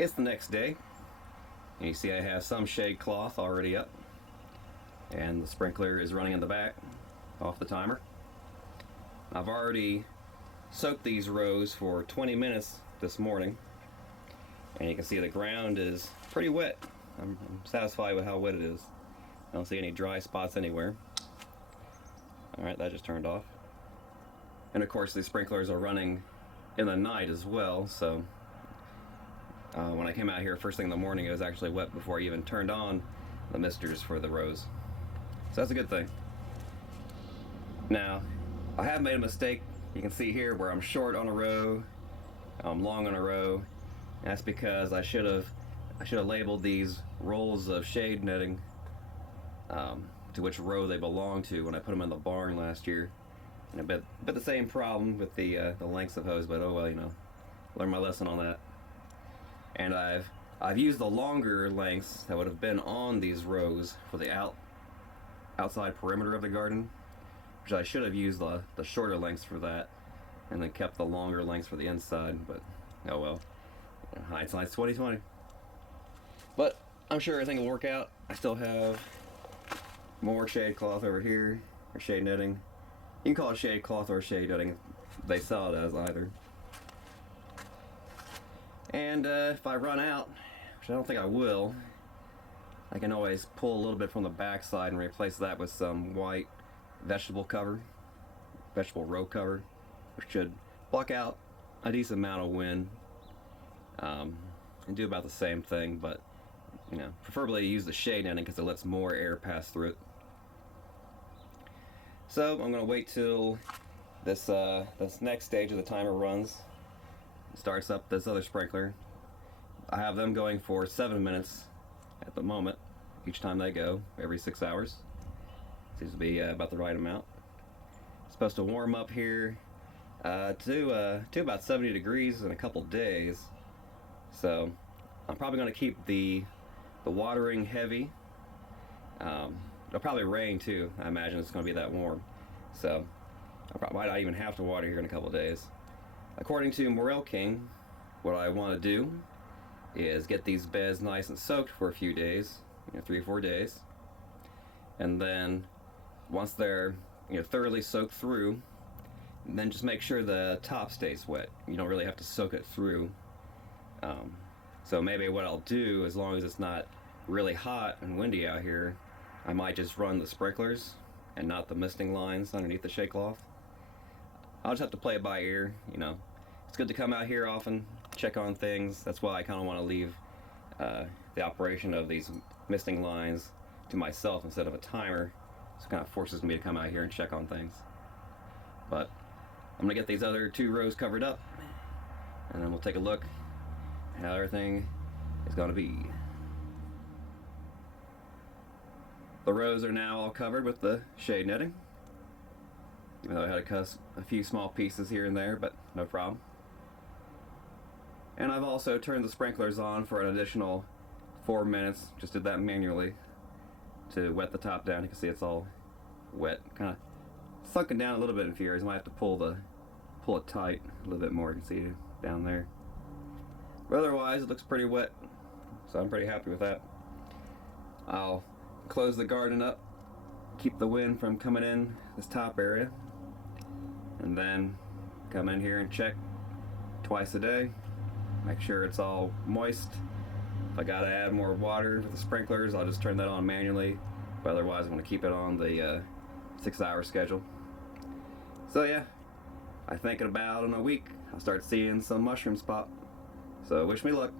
It's the next day, and you see I have some shade cloth already up, and the sprinkler is running in the back off the timer. I've already soaked these rows for 20 minutes this morning, and you can see the ground is pretty wet. I'm satisfied with how wet it is. I don't see any dry spots anywhere. Alright, that just turned off. And of course the sprinklers are running in the night as well, so when I came out here first thing in the morning, it was actually wet before I even turned on the misters for the rows. So that's a good thing. Now, I have made a mistake. You can see here where I'm short on a row, I'm long on a row. That's because I should have labeled these rolls of shade netting to which row they belong to when I put them in the barn last year. And a bit the same problem with the lengths of hose, but oh well, you know, learned my lesson on that. And I've used the longer lengths that would have been on these rows for the outside perimeter of the garden, which I should have used the shorter lengths for that, and then kept the longer lengths for the inside. But oh well, hindsight's 20/20. But I'm sure everything will work out. I still have more shade cloth over here, or shade netting. You can call it shade cloth or shade netting. They sell it as either. And if I run out, which I don't think I will, I can always pull a little bit from the back side and replace that with some white vegetable row cover, which should block out a decent amount of wind, and do about the same thing, but you know, preferably use the shade netting because it lets more air pass through it. So I'm going to wait till this next stage of the timer runs. Starts up this other sprinkler. I have them going for 7 minutes at the moment, each time they go, every 6 hours. Seems to be about the right amount. It's supposed to warm up here to about 70 degrees in a couple days. So I'm probably going to keep the watering heavy. It'll probably rain too. I imagine it's going to be that warm. So I might not even have to water here in a couple days. According to Morel King, what I want to do is get these beds nice and soaked for a few days, 3 or 4 days, and then once they're thoroughly soaked through, then just make sure the top stays wet. You don't really have to soak it through. So maybe what I'll do, as long as it's not really hot and windy out here, I might just run the sprinklers and not the misting lines underneath the shade cloth. I'll just have to play it by ear. It's good to come out here often, check on things. That's why I kind of want to leave the operation of these misting lines to myself instead of a timer. So it kind of forces me to come out here and check on things. But I'm gonna get these other 2 rows covered up, and then we'll take a look at how everything is gonna be. The rows are now all covered with the shade netting, even though I had to cut a few small pieces here and there, but no problem. And I've also turned the sprinklers on for an additional 4 minutes. Just did that manually to wet the top down. You can see it's all wet, kind of sunken down a little bit in a few areas. I might have to pull it tight a little bit more. You can see down there. But otherwise, it looks pretty wet, so I'm pretty happy with that. I'll close the garden up, keep the wind from coming in this top area, and then come in here and check twice a day. Make sure it's all moist. If I gotta add more water with the sprinklers, I'll just turn that on manually, but otherwise I'm gonna keep it on the 6-hour schedule. So yeah, I think in about in a week I'll start seeing some mushrooms pop. So wish me luck.